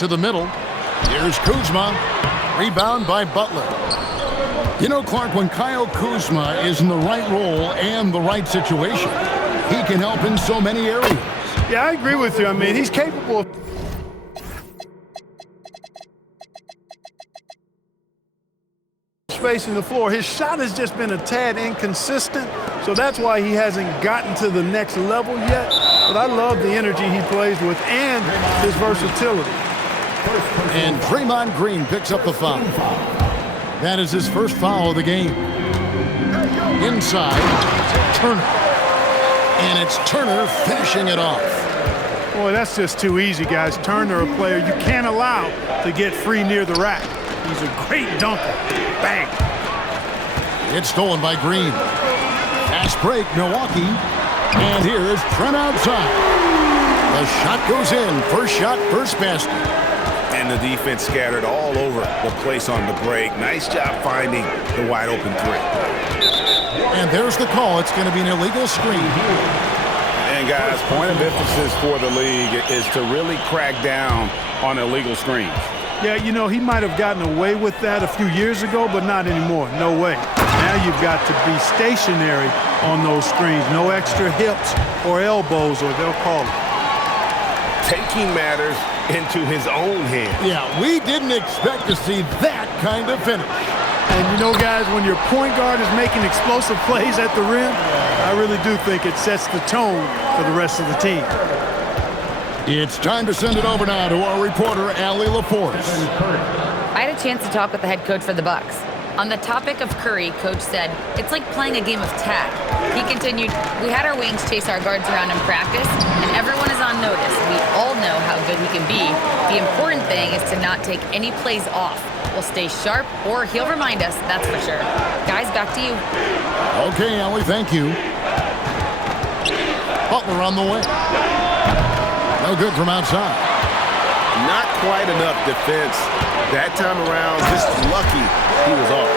to the middle. Here's Kuzma. Rebound by Butler. You know, Clark, when Kyle Kuzma is in the right role and the right situation, he can help in so many areas. Yeah, I agree with you. I mean, he's capable of spacing the floor. His shot has just been a tad inconsistent, so that's why he hasn't gotten to the next level yet. But I love the energy he plays with and his versatility. And Draymond Green picks up the foul. That is his first foul of the game. Inside, Turner. And it's Turner finishing it off. Boy, that's just too easy, guys. Turner, a player you can't allow to get free near the rack. He's a great dunker. Bang. It's stolen by Green. Fast break, Milwaukee. And here's Trent outside. The shot goes in. First shot, first basket. And the defense scattered all over the place on the break. Nice job finding the wide open three. And there's the call. It's going to be an illegal screen. And guys, point of emphasis for the league is to really crack down on illegal screens. Yeah, you know, he might have gotten away with that a few years ago, but not anymore. No way. Now you've got to be stationary on those screens. No extra hips or elbows, or they'll call it. Taking matters into his own hands. Yeah, we didn't expect to see that kind of finish. And you know, guys, when your point guard is making explosive plays at the rim, I really do think it sets the tone for the rest of the team. It's time to send it over now to our reporter, Allie LaForce. I had a chance to talk with the head coach for the Bucks. On the topic of Curry, Coach said, it's like playing a game of tag. He continued, we had our wings chase our guards around in practice, and everyone is on notice. We all know how good he can be. The important thing is to not take any plays off. We'll stay sharp, or he'll remind us, that's for sure. Guys, back to you. Okay, Allie, thank you. Butler on the way. No good from outside. Not quite enough defense that time around. Just lucky he was off.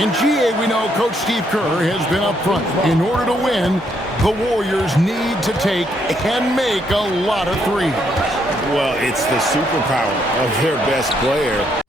In GA, we know Coach Steve Kerr has been up front. In order to win, the Warriors need to take and make a lot of threes. Well, it's the superpower of their best player.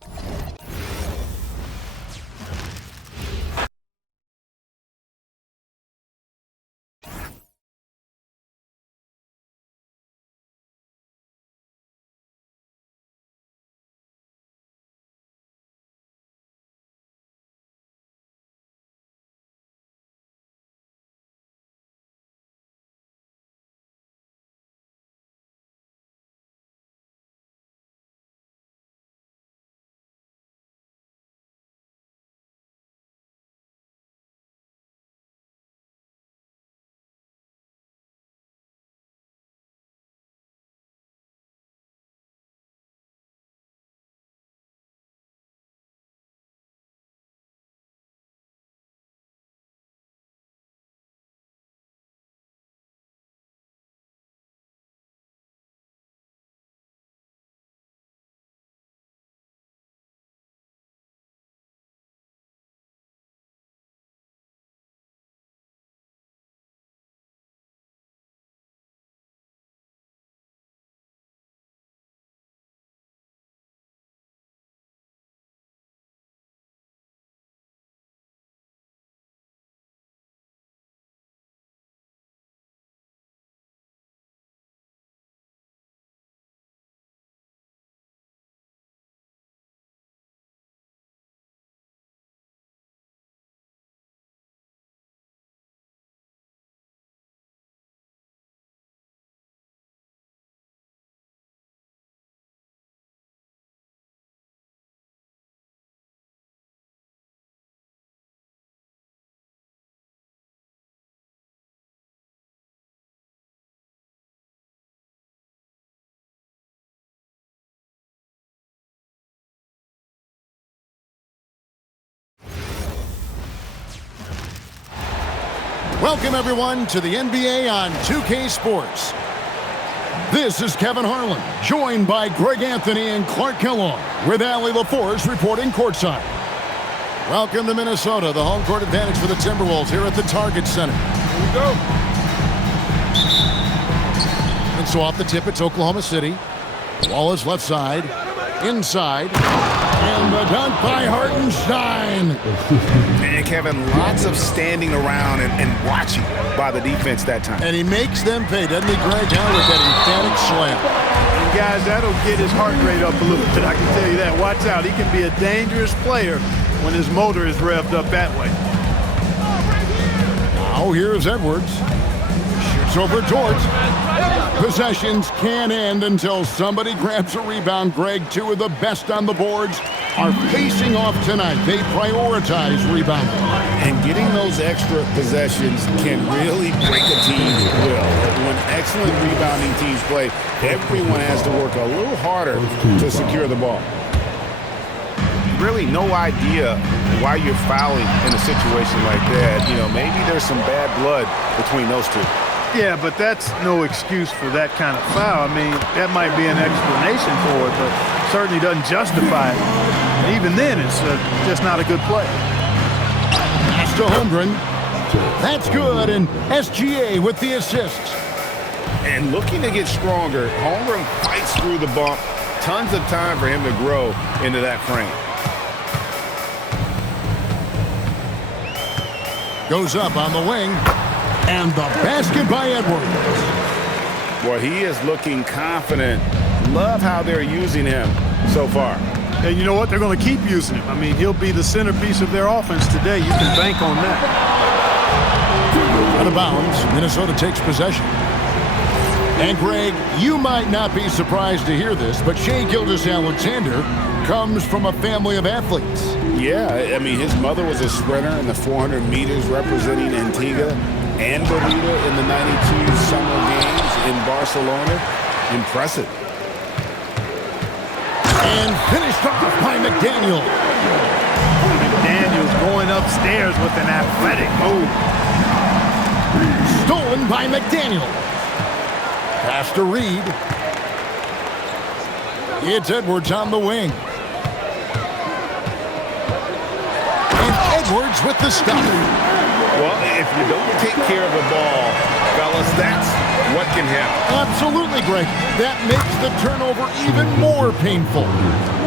Welcome, everyone, to the NBA on 2K Sports. This is Kevin Harlan, joined by Greg Anthony and Clark Kellogg, with Allie LaForce reporting courtside. Welcome to Minnesota, the home court advantage for the Timberwolves here at the Target Center. Here we go. And so off the tip, it's Oklahoma City. Wallace left side, inside, and the dunk by Hartenstein. And Kevin, lots of standing around and watching by the defense that time. And he makes them pay, doesn't he, Greg? Now with that emphatic slam. And guys, that'll get his heart rate up a little bit, I can tell you that. Watch out, he can be a dangerous player when his motor is revved up that way. Now here's Edwards. Shoots over Dort. Possessions can't end until somebody grabs a rebound. Greg, two of the best on the boards are facing off tonight. They prioritize rebounding. And getting those extra possessions can really break a team's will. When excellent rebounding teams play, everyone has to work a little harder to secure the ball. Really no idea why you're fouling in a situation like that. You know, maybe there's some bad blood between those two. Yeah, but that's no excuse for that kind of foul. I mean, that might be an explanation for it, but certainly doesn't justify it. And even then, it's just not a good play. Pass to Holmgren. That's good, and SGA with the assists. And looking to get stronger, Holmgren fights through the bump. Tons of time for him to grow into that frame. Goes up on the wing. And the basket by Edwards. Boy, he is looking confident. Love how they're using him so far. And you know what? They're going to keep using him. I mean, he'll be the centerpiece of their offense today. You can bank on that. Out of bounds, Minnesota takes possession. And Greg, you might not be surprised to hear this, but Shai Gilgeous-Alexander comes from a family of athletes. Yeah, I mean, his mother was a sprinter in the 400 meters representing Antigua and Bermuda in the 92 Summer Games in Barcelona. Impressive. And finished off by McDaniel. McDaniel's going upstairs with an athletic move. Stolen by McDaniel. Pass to Reed. It's Edwards on the wing. And Edwards with the stop. Well, if you don't take care of the ball, fellas, that's what can happen. Absolutely, Greg. That makes the turnover even more painful.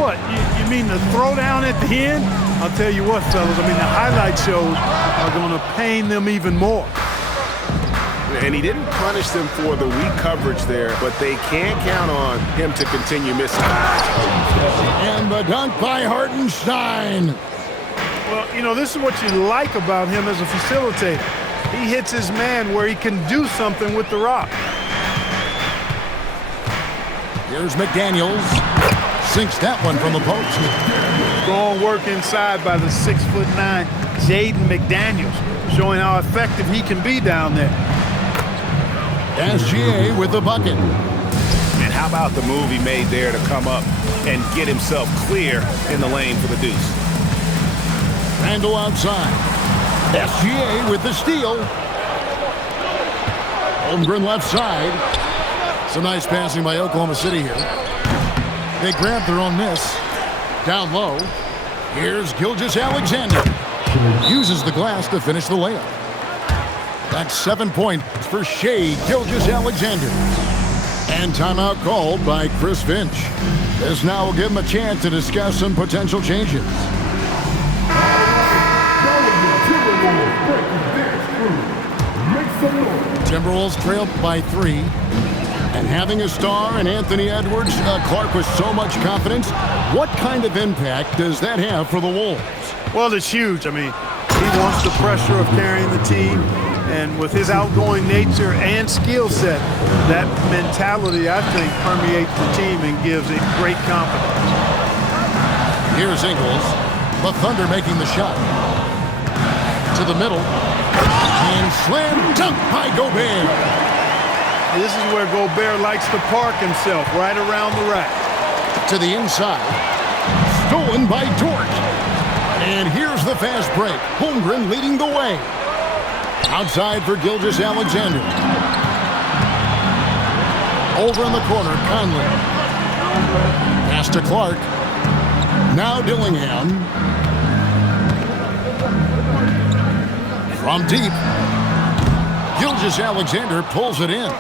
What? You mean the throwdown at the end? I'll tell you what, fellas. I mean, the highlight shows are going to pain them even more. And he didn't punish them for the weak coverage there, but they can't count on him to continue missing. And the dunk by Hartenstein. Well, you know, this is what you like about him as a facilitator. He hits his man where he can do something with the rock. Here's McDaniels. Sinks that one from the post. Strong work inside by the 6'9" Jaden McDaniels, showing how effective he can be down there. SGA with the bucket. And how about the move he made there to come up and get himself clear in the lane for the deuce? Randall outside. SGA with the steal. Holmgren left side. Some nice passing by Oklahoma City here. They grab their own miss. Down low. Here's Gilgeous-Alexander. Uses the glass to finish the layup. That's 7 points for Shai Gilgeous-Alexander. And timeout called by Chris Finch. This now will give him a chance to discuss some potential changes. Timberwolves trailed by 3. And having a star in Anthony Edwards, Clark with so much confidence, what kind of impact does that have for the Wolves? Well, it's huge. I mean, he wants the pressure of carrying the team. And with his outgoing nature and skill set, that mentality, I think, permeates the team and gives it great confidence. Here's Ingles. The Thunder making the shot. To the middle. And slam dunk by Gobert. This is where Gobert likes to park himself, right around the rack. To the inside. Stolen by Dort. And here's the fast break. Holmgren leading the way. Outside for Gilgeous-Alexander. Over in the corner, Conley. Pass to Clark. Now Dillingham. From deep. Gilgeous-Alexander pulls it in.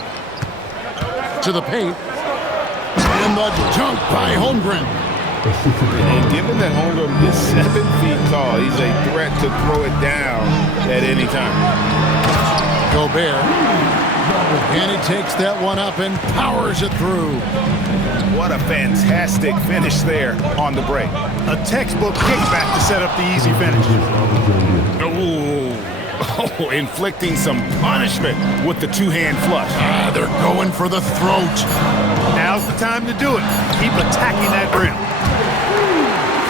To the paint. And And the dunk by Holmgren. And given that Holmgren is 7 feet tall, he's a threat to throw it down at any time. Gobert. And he takes that one up and powers it through. What a fantastic finish there on the break. A textbook kickback to set up the easy finish. Oh, inflicting some punishment with the two-hand flush. They're going for the throat. Now's the time to do it. Keep attacking that rim.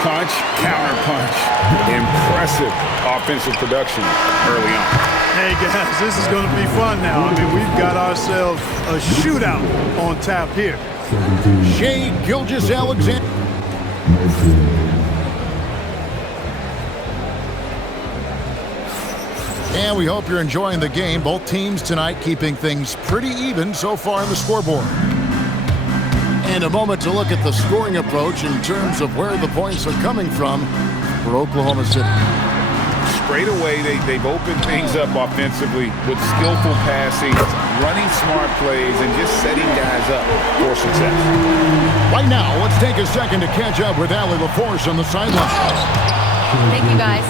Punch, counter punch. Impressive offensive production early on. Hey guys, this is going to be fun now. I mean, we've got ourselves a shootout on tap here. Shai Gilgeous-Alexander. And we hope you're enjoying the game. Both teams tonight keeping things pretty even so far in the scoreboard. And a moment to look at the scoring approach in terms of where the points are coming from for Oklahoma City. Straight away, they've opened things up offensively with skillful passing, running smart plays, and just setting guys up for success. Right now, let's take a second to catch up with Allie LaForce on the sideline. Thank you, guys.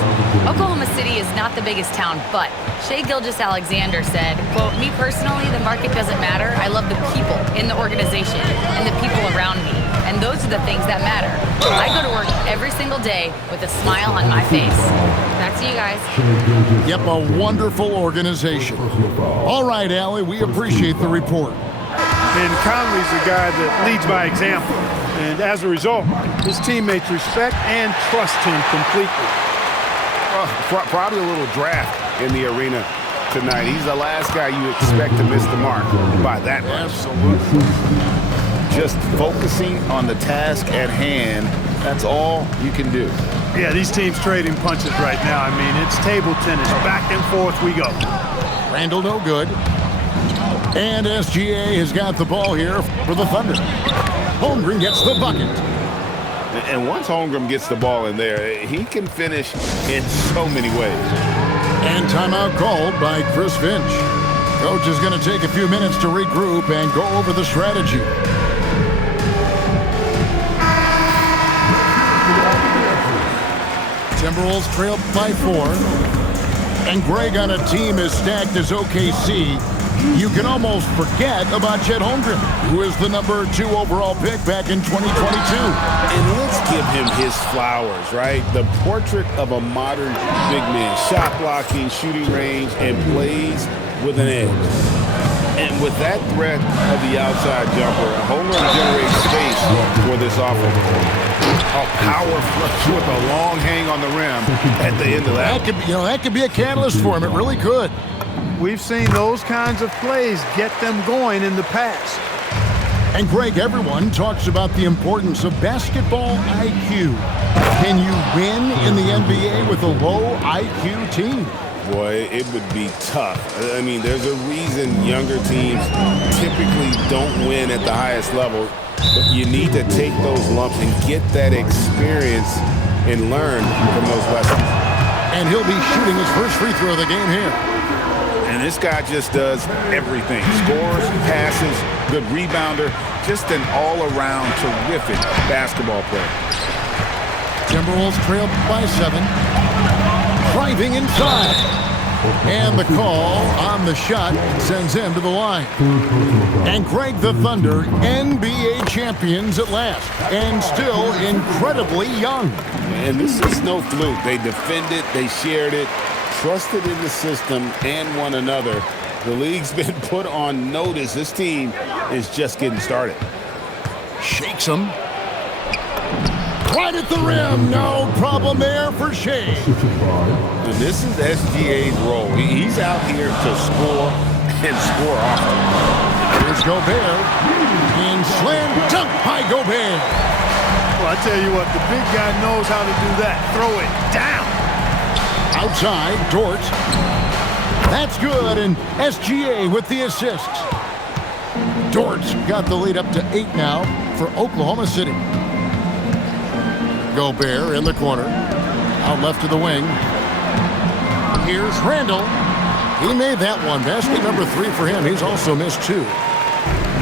Oklahoma City is not the biggest town, but Shai Gilgeous-Alexander said, quote, "Me personally, the market doesn't matter. I love the people in the organization and the people around me. And those are the things that matter. I go to work every single day with a smile on my face." Back to you guys. Yep, a wonderful organization. All right, Allie, we appreciate the report. And Conley's the guy that leads by example. And as a result, his teammates respect and trust him completely. Probably a little draft in the arena tonight. He's the last guy you expect to miss the mark by that much. Absolutely. Just focusing on the task at hand, that's all you can do. Yeah, these teams trading punches right now. I mean, it's table tennis. Back and forth we go. Randall no good. And SGA has got the ball here for the Thunder. Holmgren gets the bucket. And once Holmgren gets the ball in there, he can finish in so many ways. And timeout called by Chris Finch. Coach is going to take a few minutes to regroup and go over the strategy. Timberwolves trail by 4. And Greg, on a team as stacked as OKC, you can almost forget about Chet Holmgren, who is the number 2 overall pick back in 2022. And let's give him his flowers, right? The portrait of a modern big man. Shot blocking, shooting range, and plays with an edge. And with that threat of the outside jumper, Holmgren generates space for this offense. A power flush with a long hang on the rim at the end of that. That could be a catalyst for him. It really could. We've seen those kinds of plays get them going in the past. And Greg, everyone talks about the importance of basketball IQ. Can you win in the NBA with a low IQ team? Boy, it would be tough. I mean, there's a reason younger teams typically don't win at the highest level. But you need to take those lumps and get that experience and learn from those lessons. And he'll be shooting his first free throw of the game here. And this guy just does everything. Scores, passes, good rebounder, just an all-around terrific basketball player. Timberwolves trail by 7. Driving inside. And the call on the shot sends him to the line. And Greg, the Thunder, NBA champions at last. And still incredibly young. And this is no fluke. They defended, they shared it, trusted in the system and one another. The league's been put on notice. This team is just getting started. Shakes him. Right at the rim. No problem there for Shai. And this is SGA's role. He's out here to score and score often. Here's Gobert. And slam dunk by Gobert. Well, I tell you what, the big guy knows how to do that. Throw it down. Outside, Dort. That's good, and SGA with the assist. Dort got the lead up to 8 now for Oklahoma City. Gobert in the corner. Out left to the wing. Here's Randall. He made that one. Basket number 3 for him. He's also missed 2.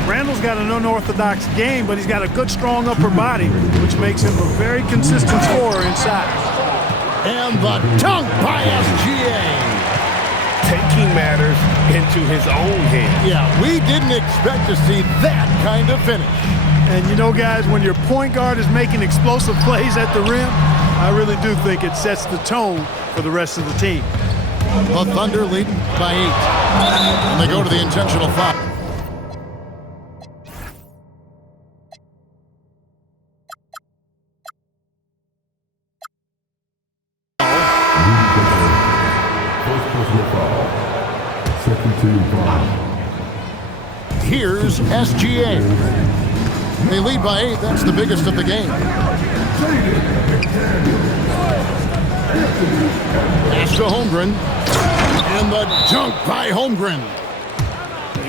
Randall's got an unorthodox game, but he's got a good, strong upper body, which makes him a very consistent scorer inside. And the dunk by SGA. Taking matters into his own hands. Yeah, we didn't expect to see that kind of finish. And you know, guys, when your point guard is making explosive plays at the rim, I really do think it sets the tone for the rest of the team. The Thunder leading by 8. And they go to the intentional foul. Here's SGA. They lead by 8. That's the biggest of the game. Pass to Holmgren. And the dunk by Holmgren.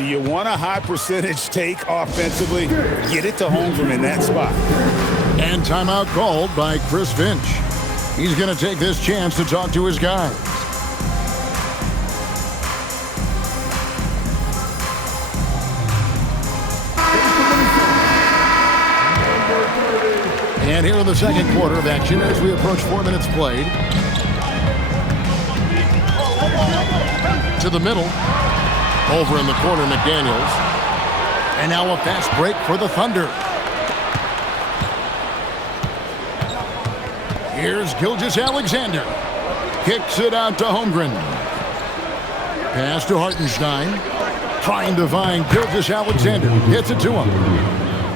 You want a high percentage take offensively, get it to Holmgren in that spot. And timeout called by Chris Finch. He's going to take this chance to talk to his guys. And here in the second quarter of action as we approach 4 minutes played. To the middle. Over in the corner, McDaniels. And now a fast break for the Thunder. Here's Gilgeous-Alexander. Kicks it out to Holmgren. Pass to Hartenstein. Trying to find Gilgeous-Alexander. Gets it to him.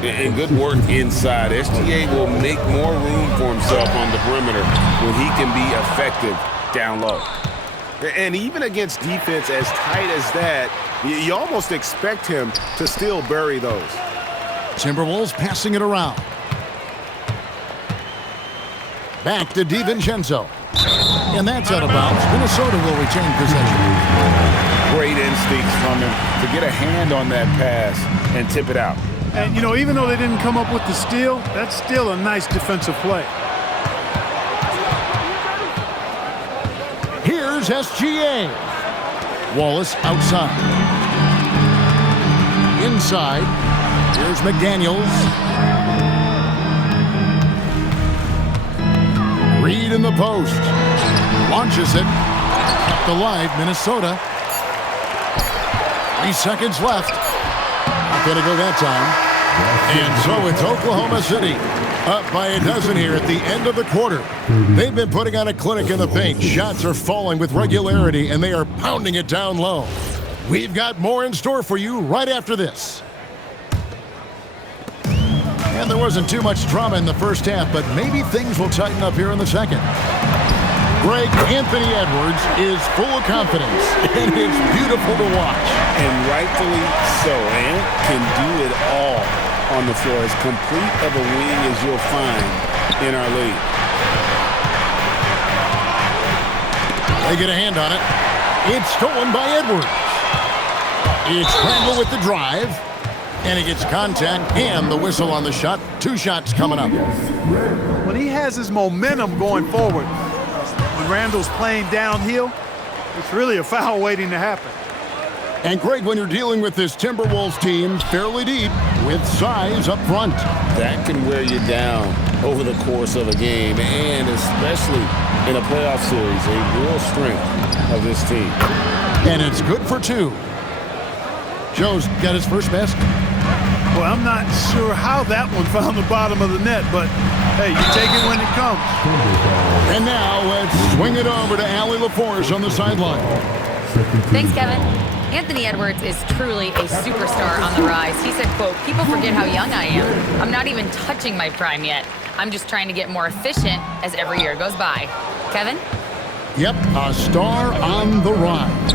And good work inside. SGA will make more room for himself on the perimeter when he can be effective down low. And even against defense as tight as that, you almost expect him to still bury those. Timberwolves passing it around. Back to DiVincenzo. And that's out of bounds. Minnesota will retain possession. Great instincts from him to get a hand on that pass and tip it out. And, you know, even though they didn't come up with the steal, that's still a nice defensive play. Here's SGA. Wallace outside. Inside. Here's McDaniels. Reed in the post. Launches it. Kept alive, Minnesota. 3 seconds left. Not going to go that time. And so it's Oklahoma City up by a dozen here at the end of the quarter. They've been putting on a clinic in the paint. Shots are falling with regularity, and they are pounding it down low. We've got more in store for you right after this. And there wasn't too much drama in the first half, but maybe things will tighten up here in the second. Greg Anthony Edwards is full of confidence, and it's beautiful to watch. And rightfully so. Ant can do it all on the floor. As complete of a wing as you'll find in our league. They get a hand on it. It's stolen by Edwards. It's Randall with the drive. And he gets contact and the whistle on the shot. 2 shots coming up. When he has his momentum going forward, when Randall's playing downhill, it's really a foul waiting to happen. And Greg, when you're dealing with this Timberwolves team fairly deep with size up front. That can wear you down over the course of a game, and especially in a playoff series, a real strength of this team. And it's good for 2. Joe's got his first basket. Well, I'm not sure how that one found the bottom of the net, but hey, you take it when it comes. And now let's swing it over to Allie LaForce on the sideline. Thanks, Kevin. Anthony Edwards is truly a superstar on the rise. He said, quote, "People forget how young I am. I'm not even touching my prime yet. I'm just trying to get more efficient as every year goes by." Kevin? Yep, a star on the rise.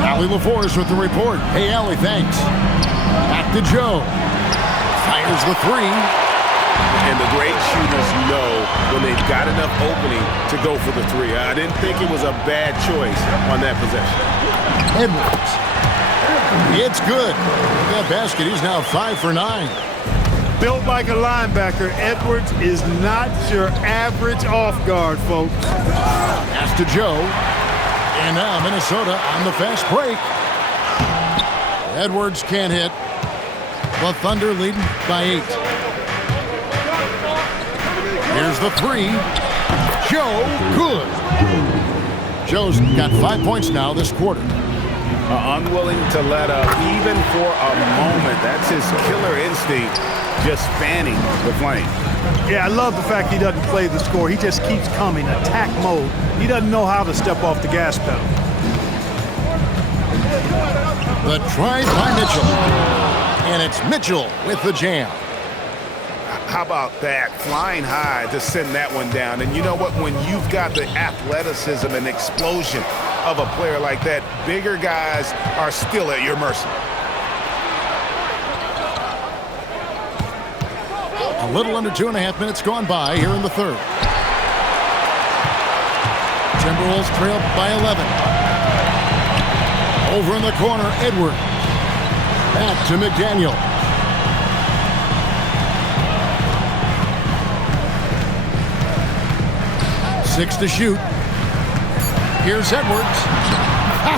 Allie LaForce with the report. Hey, Allie, thanks. Back to Joe. Fires the 3. And the great shooters know when they've got enough opening to go for the 3. I didn't think it was a bad choice on that possession. Edwards. It's good. That basket, he's now 5 for 9. Built like a linebacker, Edwards is not your average off guard, folks. Pass to Joe. And now Minnesota on the fast break. Edwards can't hit. The Thunder leading by 8. Here's the three. Joe, good. Joe's got 5 points now this quarter. Unwilling to let up even for a moment. That's his killer instinct, just fanning the flame. Yeah, I love the fact he doesn't play the score. He just keeps coming, attack mode. He doesn't know how to step off the gas pedal. The try by Mitchell. And it's Mitchell with the jam. How about that? Flying high to send that one down. And you know what? When you've got the athleticism and explosion of a player like that, bigger guys are still at your mercy. A little under 2.5 minutes gone by here in the third. Timberwolves trail by 11. Over in the corner, Edwards. Back to McDaniel. Six to shoot. Here's Edwards.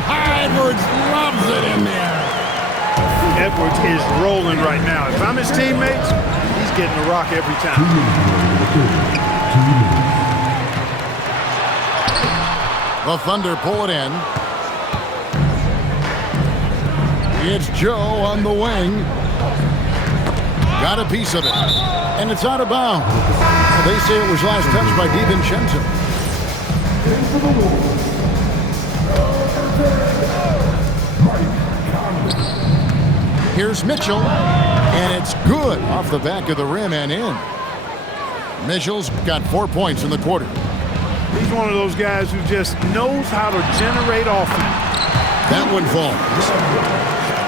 Edwards loves it in there. Edwards is rolling right now. If I'm his teammates, he's getting a rock every time. The Thunder pull it in. It's Joe on the wing. Got a piece of it. And it's out of bounds. They say it was last touched by DiVincenzo. Here's Mitchell. And it's good off the back of the rim and in. Mitchell's got 4 points in the quarter. He's one of those guys who just knows how to generate offense. That one falls.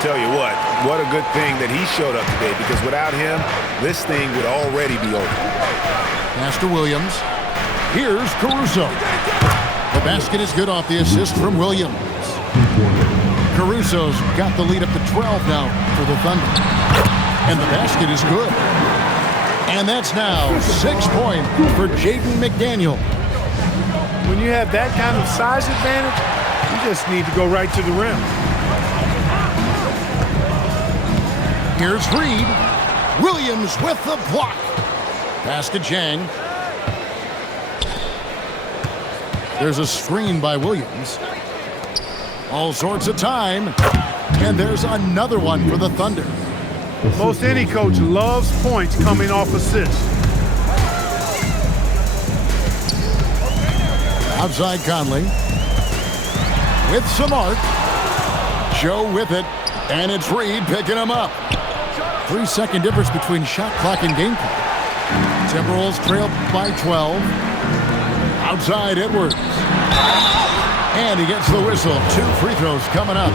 Tell you what a good thing that he showed up today, because without him, this thing would already be over. Pass to Williams. Here's Caruso. The basket is good off the assist from Williams. Caruso's got the lead up to 12 now for the Thunder. And the basket is good. And that's now 6 points for Jaden McDaniel. When you have that kind of size advantage, you just need to go right to the rim. Here's Reed. Williams with the block. Pass to Jang. There's a screen by Williams. All sorts of time. And there's another one for the Thunder. Most any coach loves points coming off assists. Outside Conley. With some arc. Joe with it. And it's Reed picking him up. 3-second difference between shot clock and game clock. Timberwolves trail by 12. Outside Edwards. And he gets the whistle. 2 free throws coming up.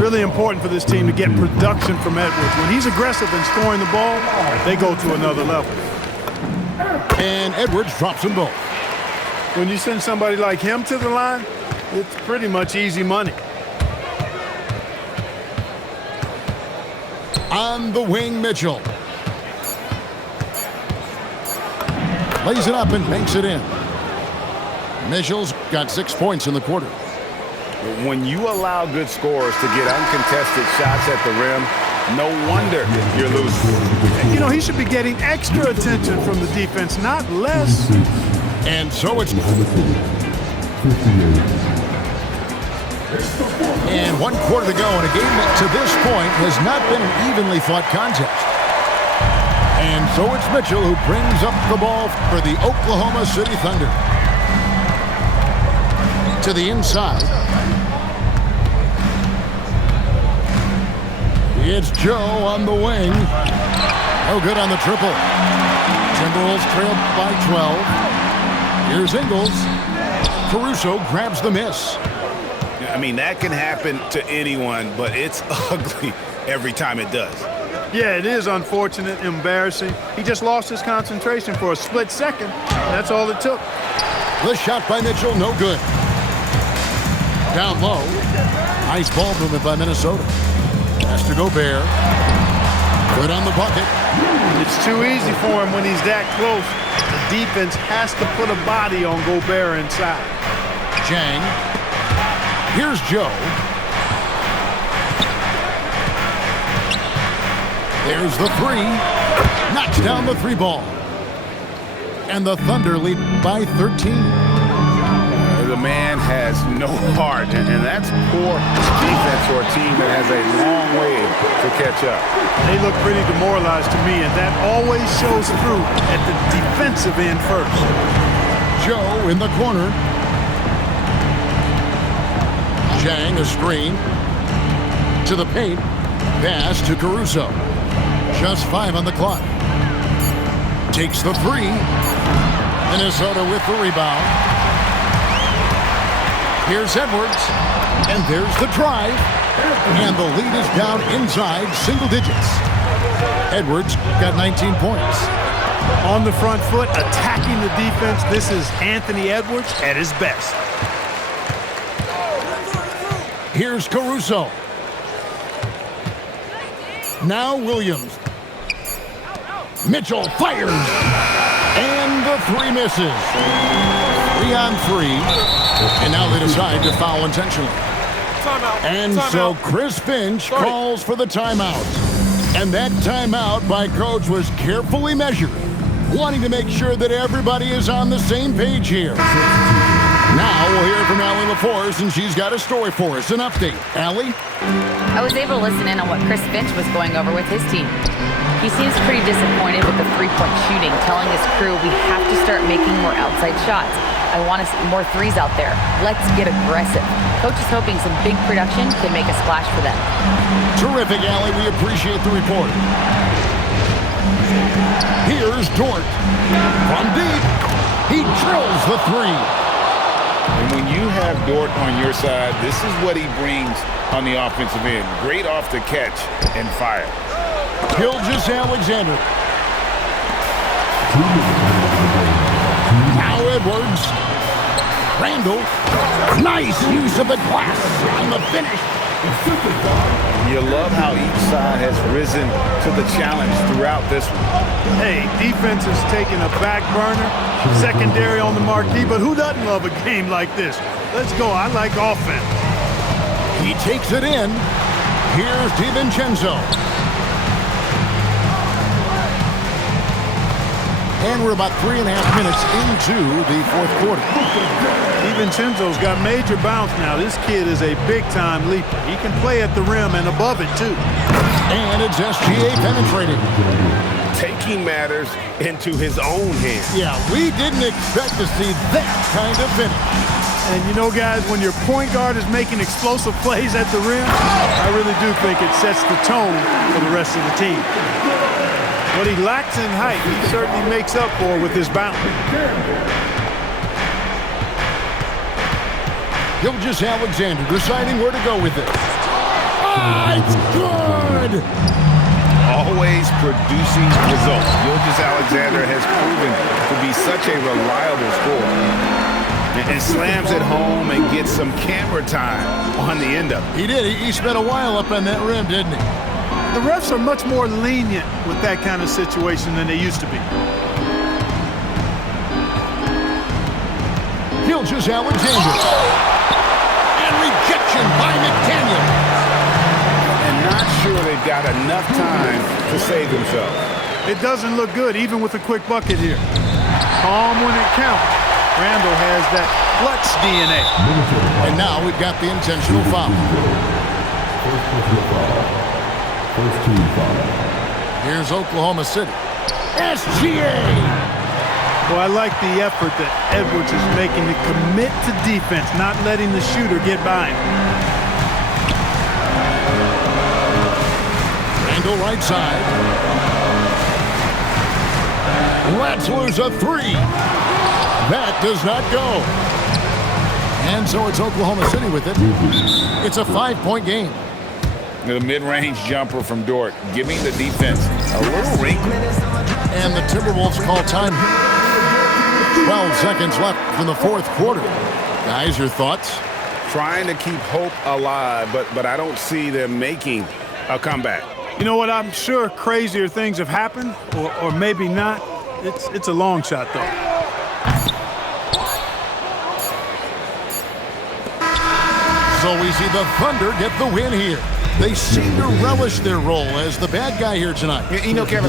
Really important for this team to get production from Edwards. When he's aggressive and scoring the ball, they go to another level. And Edwards drops them both. When you send somebody like him to the line, it's pretty much easy money. On the wing, Mitchell. Lays it up and banks it in. Mitchell's got 6 points in the quarter. When you allow good scorers to get uncontested shots at the rim, no wonder you're losing. You know, he should be getting extra attention from the defense, not less. And so it's... And 1 quarter to go in a game that to this point has not been an evenly fought contest. And so it's Mitchell who brings up the ball for the Oklahoma City Thunder. To the inside. It's Joe on the wing. No good on the triple. Timberwolves trail by 12. Here's Ingles. Caruso grabs the miss. I mean, that can happen to anyone, but it's ugly every time it does. Yeah, it is unfortunate, embarrassing. He just lost his concentration for a split second. That's all it took. The shot by Mitchell, no good. Down low. Nice ball movement by Minnesota. Pass to Gobert. Good on the bucket. It's too easy for him when he's that close. The defense has to put a body on Gobert inside. Jang. Here's Joe. There's the three. Knocks down the three ball. And the Thunder lead by 13. The man has no heart, and that's poor defense for a team that has a long way to catch up. They look pretty demoralized to me, and that always shows through at the defensive end first. Joe in the corner. Chang a screen. To the paint. Pass to Caruso. Just 5 on the clock. Takes the three. Minnesota with the rebound. Here's Edwards. And there's the drive. And the lead is down inside single digits. Edwards got 19 points. On the front foot, attacking the defense. This is Anthony Edwards at his best. Here's Caruso. Now Williams. Mitchell fires. And the three misses. 3 on 3. And now they decide to foul intentionally. And so Chris Finch calls for the timeout. And that timeout by coach was carefully measured, wanting to make sure that everybody is on the same page here. Now we'll hear from Allie LaForce, and she's got a story for us. An update. Allie? I was able to listen in on what Chris Finch was going over with his team. He seems pretty disappointed with the three-point shooting, telling his crew we have to start making more outside shots. I want to see more threes out there. Let's get aggressive. Coach is hoping some big production can make a splash for them. Terrific, Allie. We appreciate the report. Here's Dort. From deep, he drills the three. And when you have Dort on your side, this is what he brings on the offensive end. Great off the catch and fire. Gilgeous-Alexander. Now Edwards. Randall. Nice use of the glass on the finish. You love how each side has risen to the challenge throughout this one. Hey, defense is taking a back burner, secondary on the marquee, but who doesn't love a game like this? Let's go. I like offense. He takes it in. Here's DiVincenzo. And we're about 3.5 minutes into the fourth quarter. DiVincenzo's got major bounce now. This kid is a big-time leaper. He can play at the rim and above it, too. And it's SGA penetrating. Taking matters into his own hands. Yeah, we didn't expect to see that kind of finish. And you know, guys, when your point guard is making explosive plays at the rim, I really do think it sets the tone for the rest of the team. What he lacks in height, he certainly makes up for with his bounce. Gilgeous-Alexander deciding where to go with it. Oh, it's good! Always producing results. Gilgeous-Alexander has proven to be such a reliable scorer. And slams it home and gets some camera time on the end of it. He did. He spent a while up on that rim, didn't he? The refs are much more lenient with that kind of situation than they used to be. Gilgeous-Alexander. And rejection by McDaniel. And not sure they've got enough time to save themselves. It doesn't look good, even with a quick bucket here. Calm when it counts. Randall has that clutch DNA. And now we've got the intentional foul. First team foul. Here's Oklahoma City. SGA! Well, I like the effort that Edwards is making to commit to defense, not letting the shooter get by him. Randall right side. Let's lose a three. That does not go. And so it's Oklahoma City with it. It's a 5-point game. The mid-range jumper from Dort, giving the defense a little wrinkle. And the Timberwolves call time. 12 seconds left in the fourth quarter. Guys, your thoughts? Trying to keep hope alive, but I don't see them making a comeback. You know what? I'm sure crazier things have happened, or maybe not. It's a long shot, though. So we see the Thunder get the win here. They seem to relish their role as the bad guy here tonight. You know, Kevin,